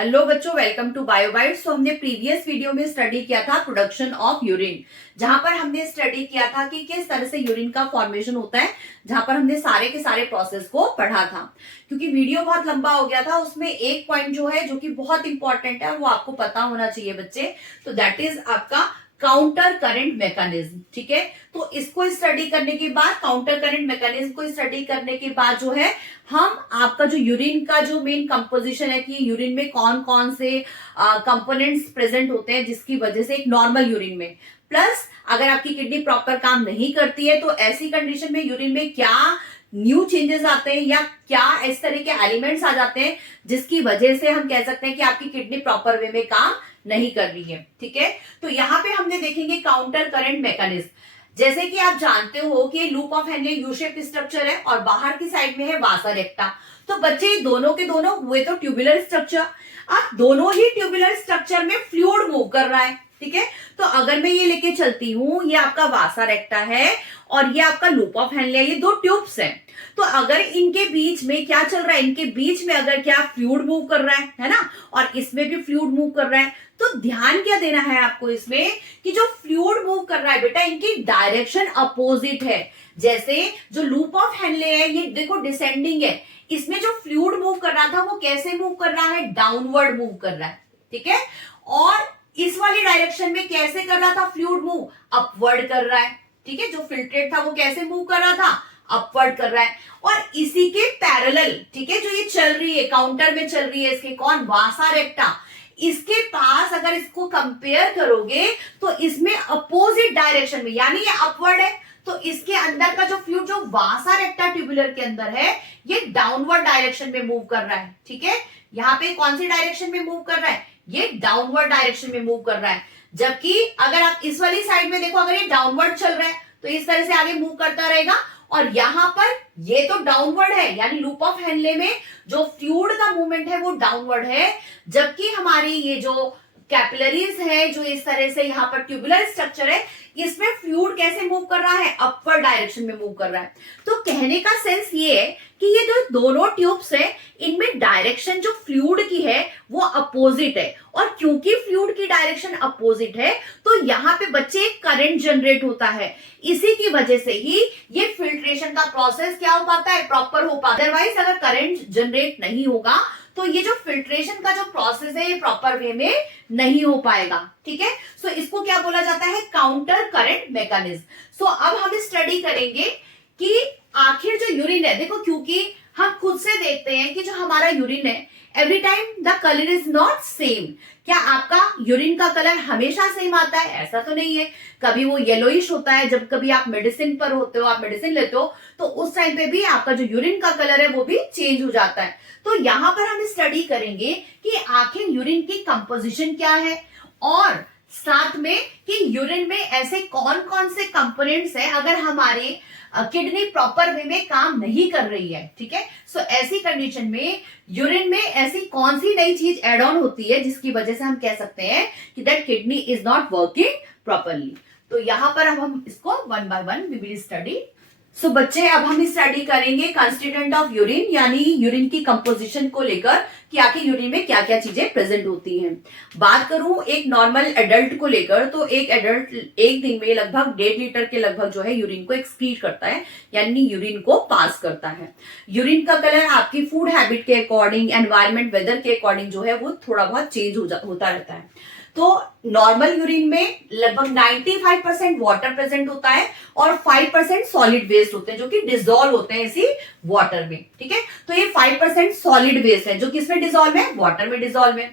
Hello बच्चों, welcome to बायोबाइट्स। तो हमने प्रीवियस वीडियो में स्टडी किया था प्रोडक्शन ऑफ यूरिन, जहां पर हमने स्टडी किया था कि किस तरह से यूरिन का फॉर्मेशन होता है, जहां पर हमने सारे के सारे प्रोसेस को पढ़ा था। क्योंकि वीडियो बहुत लंबा हो गया था, उसमें एक पॉइंट जो है जो कि बहुत इंपॉर्टेंट है वो आपको पता होना चाहिए बच्चे। तो दैट इज आपका काउंटर करंट मैकेनिज्म। ठीक है, तो इसको स्टडी करने के बाद, काउंटर करंट मैकेनिज्म को स्टडी करने के बाद जो है हम आपका जो यूरिन का जो मेन कंपोजिशन है कि यूरिन में कौन कौन से कंपोनेंट्स प्रेजेंट होते हैं जिसकी वजह से एक नॉर्मल यूरिन में, प्लस अगर आपकी किडनी प्रॉपर काम नहीं करती है तो ऐसी कंडीशन में यूरिन में क्या न्यू चेंजेस आते हैं या क्या इस तरह के एलिमेंट्स आ जाते हैं जिसकी वजह से हम कह सकते हैं कि आपकी किडनी प्रॉपर वे में काम नहीं कर रही है। ठीक है, तो यहां पे हमने देखेंगे काउंटर करंट मैकेनिज्म। जैसे कि आप जानते हो कि loop of Henle U shape structure है और बाहर की साइड में है वासा रेक्टा। तो बच्चे दोनों के दोनों हुए तो ट्यूबुलर स्ट्रक्चर। अब दोनों ही ट्यूबुलर स्ट्रक्चर में फ्लूइड मूव कर रहा है। ठीक है, तो अगर मैं ये लेके चलती हूं, ये आपका वासा रेक्टा है और ये आपका लूप ऑफ हेनले, ये दो ट्यूब्स हैं। तो अगर इनके बीच में क्या चल रहा है, इनके बीच में अगर क्या फ्लूइड मूव कर रहा है ना, और इसमें भी फ्लूइड मूव कर रहा है, तो ध्यान क्या देना है आपको इसमें कि जो फ्लूइड मूव कर रहा है बेटा, इनकी डायरेक्शन अपोजिट है। जैसे जो लूप ऑफ हेनले है ये देखो डिसेंडिंग है, इसमें जो फ्लूइड मूव कर रहा था वो कैसे मूव कर रहा है, डाउनवर्ड मूव कर रहा है। ठीक है, और इस वाली डायरेक्शन में कैसे कर रहा था फ्लूइड मूव, अपवर्ड कर रहा है। ठीक है, जो फिल्ट्रेट था वो कैसे मूव कर रहा था, अपवर्ड कर रहा है। और इसी के पैरेलल, ठीक है, जो ये चल रही है काउंटर में चल रही है इसके कौन, वासा रेक्टा, इसके पास अगर इसको कंपेयर करोगे तो इसमें अपोजिट डायरेक्शन में, यानी ये अपवर्ड है, तो इसके अंदर का जो फ्लूइड जो वासा रेक्टा ट्यूबुलर के अंदर है ये डाउनवर्ड डायरेक्शन में मूव कर रहा है। ठीक है, यहाँ पे कौन सी डायरेक्शन में मूव कर रहा है, ये डाउनवर्ड डायरेक्शन में मूव कर रहा है। जबकि अगर आप इस वाली साइड में देखो, अगर ये डाउनवर्ड चल रहा है तो इस तरह से आगे मूव करता रहेगा, और यहां पर ये तो डाउनवर्ड है, यानी लूप ऑफ हेनले में जो फ्लूइड का मूवमेंट है वो डाउनवर्ड है। जबकि हमारी ये जो कैपिलरीज है, जो इस तरह से यहाँ पर ट्यूबुलर स्ट्रक्चर है, इसमें फ्लूइड कैसे मूव कर रहा है, अपवर्ड डायरेक्शन में मूव कर रहा है। तो कहने का सेंस ये है कि ये जो दोनों ट्यूब्स है इनमें डायरेक्शन जो फ्लूइड की है वो अपोजिट है, और क्योंकि फ्लूइड की डायरेक्शन अपोजिट है तो यहाँ पे बच्चे एक करंट जनरेट होता है। इसी की वजह से ही ये फिल्ट्रेशन का प्रोसेस क्या हो पाता है, प्रॉपर हो पाता है। अदरवाइज अगर करंट जनरेट नहीं होगा तो ये जो फिल्ट्रेशन का जो प्रोसेस है ये प्रॉपर वे में नहीं हो पाएगा। ठीक है, सो इसको क्या बोला जाता है, काउंटर करंट मैकेनिज्म। सो अब हम स्टडी करेंगे कि आखिर जो यूरिन है, देखो क्योंकि हम खुद से देखते हैं कि जो हमारा यूरिन है every time the colour is not same. क्या आपका यूरिन का कलर हमेशा सेम आता है, ऐसा तो नहीं है। कभी वो येलोइश होता है, जब कभी आप मेडिसिन पर होते हो, आप मेडिसिन लेते हो तो उस टाइम पे भी आपका जो यूरिन का कलर है वो भी चेंज हो जाता है। तो यहां पर हम स्टडी करेंगे कि आखिर यूरिन की कंपोजिशन क्या है, और साथ में कि यूरिन में ऐसे कौन कौन से कंपोनेंट्स है अगर हमारे किडनी प्रॉपर वे में काम नहीं कर रही है। ठीक है, सो ऐसी कंडीशन में यूरिन में ऐसी कौन सी नई चीज एड ऑन होती है जिसकी वजह से हम कह सकते हैं कि that kidney is not working properly. तो यहां पर अब हम इसको one by one we will study. So बच्चे अब हम स्टडी करेंगे कंस्टिट्यूएंट ऑफ यूरिन, यानी यूरिन की कंपोजिशन को लेकर कि आखिर यूरिन में क्या क्या चीजें प्रेजेंट होती हैं। बात करूं एक नॉर्मल एडल्ट को लेकर, तो एक एडल्ट एक दिन में लगभग 1.5 लीटर के लगभग जो है यूरिन को एक्सक्रीट करता है, यानी यूरिन को पास करता है। यूरिन का कलर आपकी फूड हैबिट के अकॉर्डिंग, एनवायरमेंट, वेदर के अकॉर्डिंग जो है वो थोड़ा बहुत चेंज होता रहता है। तो नॉर्मल यूरिन में लगभग 95% वाटर प्रेजेंट होता है और 5% सॉलिड वेस्ट होते हैं जो कि डिसॉल्व होते हैं इसी वाटर में। ठीक है, तो ये 5% सॉलिड वेस्ट है जो किसमें डिसॉल्व है, वाटर में डिसॉल्व है।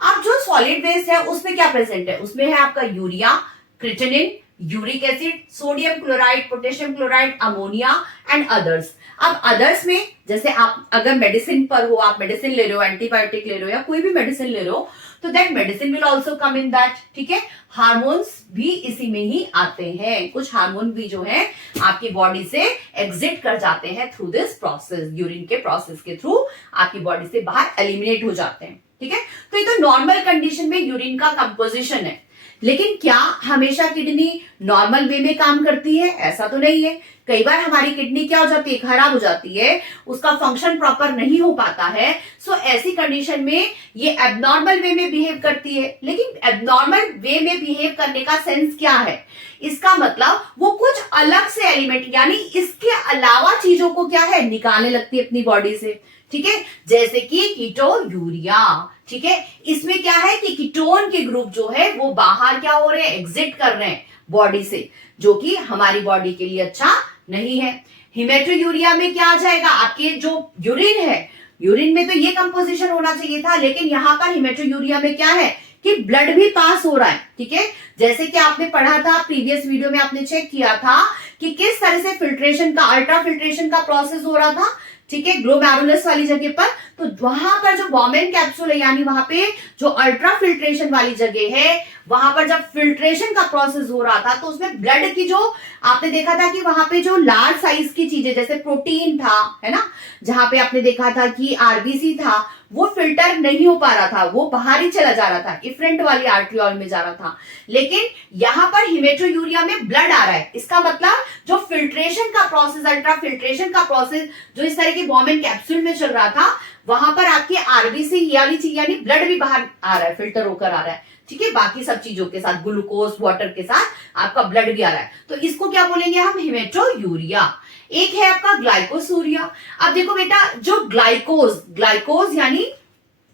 अब जो सॉलिड वेस्ट है उसमें क्या प्रेजेंट है, उसमें है आपका urea, creatinine, uric acid, sodium chloride, potassium chloride, ammonia and others. अब अदर्स में जैसे आप अगर मेडिसिन पर हो, आप मेडिसिन ले रहे हो, एंटीबायोटिक ले रहे हो या कोई भी मेडिसिन ले रहे हो, तो that medicine will also come in that. ठीक है, हार्मोन्स भी इसी में ही आते हैं। कुछ हार्मोन भी जो है आपकी बॉडी से एग्जिट कर जाते हैं थ्रू दिस प्रोसेस, यूरिन के प्रोसेस के थ्रू आपकी बॉडी से बाहर एलिमिनेट हो जाते हैं। ठीक है, तो ये तो नॉर्मल कंडीशन में यूरिन का कंपोजिशन है। लेकिन क्या हमेशा किडनी नॉर्मल वे में काम करती है? ऐसा तो नहीं है। कई बार हमारी किडनी क्या हो जाती है, खराब हो जाती है, उसका फंक्शन प्रॉपर नहीं हो पाता है। सो ऐसी कंडीशन में ये एबनॉर्मल वे में बिहेव करती है। लेकिन एबनॉर्मल वे में बिहेव करने का सेंस क्या है? इसका मतलब वो कुछ अलग से एलिमेंट यानी इसके अलावा चीजों को क्या है, निकालने लगती है अपनी बॉडी से। ठीक है, जैसे कि कीटोयूरिया। ठीक है, इसमें क्या है कि कीटोन के ग्रुप जो है वो बाहर क्या हो रहे हैं, एग्जिट कर रहे हैं बॉडी से, जो कि हमारी बॉडी के लिए अच्छा नहीं है। हिमेटोयूरिया में क्या आ जाएगा, आपके जो यूरिन है, यूरिन में तो ये कंपोजिशन होना चाहिए था, लेकिन यहां पर हिमेटोयूरिया में क्या है कि ब्लड भी पास हो रहा है। ठीक है, जैसे कि आपने पढ़ा था प्रीवियस वीडियो में, आपने चेक किया था कि किस तरह से फिल्ट्रेशन का, अल्ट्रा फिल्ट्रेशन का प्रोसेस हो रहा था। ठीक है, ग्लोमेरुलस वाली जगह पर, तो वहां पर जो बॉमेन कैप्सूल है यानी वहां पे जो अल्ट्रा फिल्ट्रेशन वाली जगह है, वहां पर जब फिल्ट्रेशन का प्रोसेस हो रहा था तो उसमें ब्लड की जो आपने देखा था कि वहां पे जो लार्ज साइज की चीजें जैसे प्रोटीन था, है ना, जहां पे आपने देखा था कि आरबीसी था, वो फिल्टर नहीं हो पा रहा था, वो बाहर ही चला जा रहा था, इफरेंट वाली आर्ट्रियोल में जा रहा था। लेकिन यहां पर हिमेटोयूरिया में ब्लड आ रहा है। इसका मतलब जो फिल्ट्रेशन का प्रोसेस, अल्ट्रा फिल्ट्रेशन का प्रोसेस जो इस तरह के बॉमेन कैप्सूल में चल रहा था, वहां पर आपकी आरबीसी यानी ब्लड भी बाहर आ रहा है, फिल्टर होकर आ रहा है। ठीक है, बाकी सब चीजों के साथ, ग्लूकोज वाटर के साथ आपका ब्लड भी आ रहा है, तो इसको क्या बोलेंगे हम, हिमेटोयूरिया। एक है आपका ग्लाइकोसूरिया। अब देखो बेटा, जो ग्लाइकोज यानी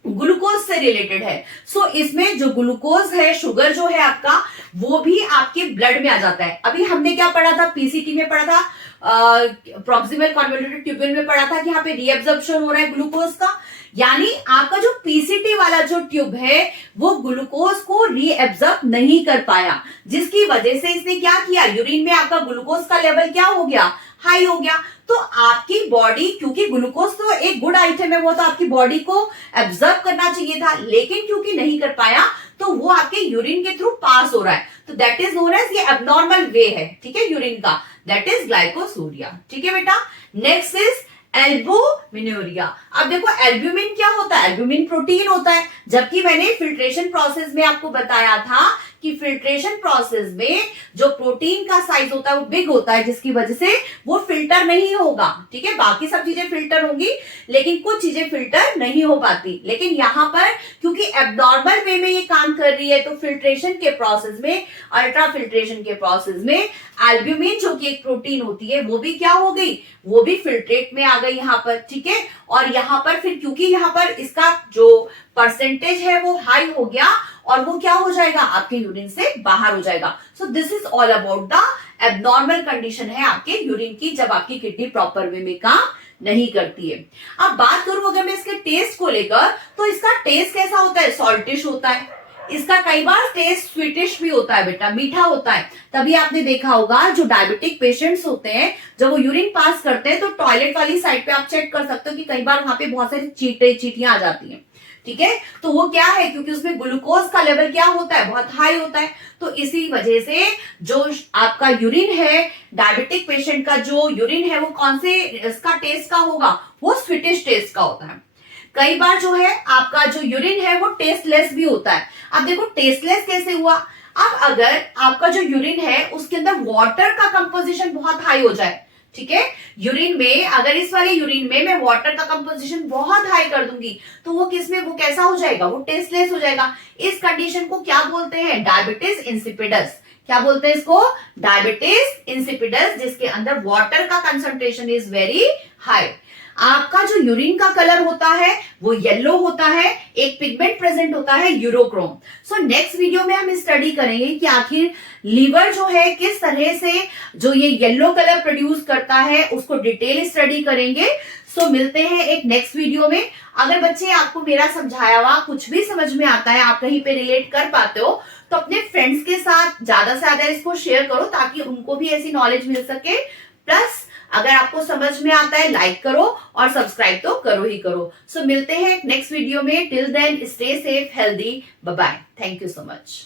ग्लूकोज से रिलेटेड है। सो इसमें जो ग्लूकोज है, शुगर जो है आपका, वो भी आपके ब्लड में आ जाता है। अभी हमने क्या पढ़ा था, पीसीटी में पढ़ा था, प्रॉक्सिमल कन्वोल्यूटेड ट्यूब्यूल में पढ़ा था कि यहाँ पे रीअब्जॉर्प्शन हो रहा है ग्लूकोज का, यानी आपका जो पीसीटी वाला जो ट्यूब है वो ग्लूकोज को रीएब्जॉर्ब नहीं कर पाया, जिसकी वजह से इसने क्या किया, यूरिन में आपका ग्लूकोज का लेवल क्या हो गया, हाई हो गया। तो आपकी बॉडी, क्योंकि ग्लूकोज तो एक गुड आइटम है, वो तो आपकी बॉडी को एब्जॉर्ब करना चाहिए था, लेकिन क्योंकि नहीं कर पाया तो वो आपके यूरिन के थ्रू पास हो रहा है, तो दैट इज नोन एज, ये एबनॉर्मल वे है। ठीक है, यूरिन का, दैट इज ग्लाइकोसूरिया। ठीक है बेटा, नेक्स्ट इज एल्बुमिनुरिया। अब देखो एल्ब्यूमिन क्या होता है, एल्ब्यूमिन प्रोटीन होता है, जबकि मैंने फिल्ट्रेशन प्रोसेस में आपको बताया था कि फिल्ट्रेशन प्रोसेस में जो प्रोटीन का साइज होता है वो बिग होता है, जिसकी वजह से वो फिल्टर नहीं होगा। ठीक है, बाकी सब चीजें फिल्टर होंगी लेकिन कुछ चीजें फिल्टर नहीं हो पाती। लेकिन यहां पर क्योंकि एब्नॉर्मल वे में ये काम कर रही है, तो फिल्ट्रेशन के प्रोसेस में, अल्ट्रा फिल्ट्रेशन के प्रोसेस में एल्ब्यूमिन जो कि एक प्रोटीन होती है वो भी क्या हो गई, वो भी फिल्ट्रेट में आ गई यहां पर। ठीक है, और यहां पर फिर क्योंकि यहां पर इसका जो परसेंटेज है वो हाई हो गया और वो क्या हो जाएगा, आपके यूरिन से बाहर हो जाएगा। So this is all about the abnormal condition है आपके यूरिन की, जब आपकी किडनी प्रॉपर वे में काम नहीं करती है। अब बात करूं अगर मैं इसके टेस्ट को लेकर, तो इसका टेस्ट कैसा होता है, सॉल्टिश होता है। इसका कई बार टेस्ट स्वीटिश भी होता है बेटा, मीठा होता है। तभी आपने देखा होगा जो डायबिटिक पेशेंट्स होते हैं, जब वो यूरिन पास करते हैं तो टॉयलेट वाली साइड पे आप चेक कर सकते हो कि कई बार वहां पे बहुत सारी चीटियां आ जाती हैं। ठीक है, तो वो क्या है, क्योंकि उसमें ग्लूकोज का लेवल क्या होता है, बहुत हाई होता है, तो इसी वजह से जो आपका यूरिन है, डायबिटिक पेशेंट का जो यूरिन है वो कौन से इसका टेस्ट का होगा, वो स्वीटिश टेस्ट का होता है। कई बार जो है आपका जो यूरिन है वो टेस्टलेस भी होता है। अब देखो टेस्टलेस कैसे हुआ, अब अगर आपका जो यूरिन है उसके अंदर वाटर का कंपोजिशन बहुत हाई हो जाए, ठीक है, यूरिन में अगर इस वाले यूरिन में मैं वाटर का कंपोजिशन बहुत हाई कर दूंगी तो वो किसमें, वो कैसा हो जाएगा, वो टेस्टलेस हो जाएगा। इस कंडीशन को क्या बोलते हैं, डायबिटिस इंसिपिडस। क्या बोलते हैं इसको, डायबिटिस इंसिपिडस, जिसके अंदर वाटर का कंसंट्रेशन इज वेरी हाई। आपका जो यूरिन का कलर होता है वो येलो होता है, एक पिगमेंट प्रेजेंट होता है यूरोक्रोम। सो नेक्स्ट वीडियो में हम स्टडी करेंगे कि आखिर लीवर जो है किस तरह से जो ये येलो कलर प्रोड्यूस करता है, उसको डिटेल स्टडी करेंगे। सो मिलते हैं एक नेक्स्ट वीडियो में। अगर बच्चे आपको मेरा समझाया हुआ कुछ भी समझ में आता है, आप कहीं पे रिलेट कर पाते हो, तो अपने फ्रेंड्स के साथ ज्यादा से ज्यादा इसको शेयर करो ताकि उनको भी ऐसी नॉलेज मिल सके। प्लस अगर आपको समझ में आता है लाइक करो और सब्सक्राइब तो करो ही करो। सो मिलते हैं नेक्स्ट वीडियो में। Till then stay safe, healthy, bye bye. Thank you so much.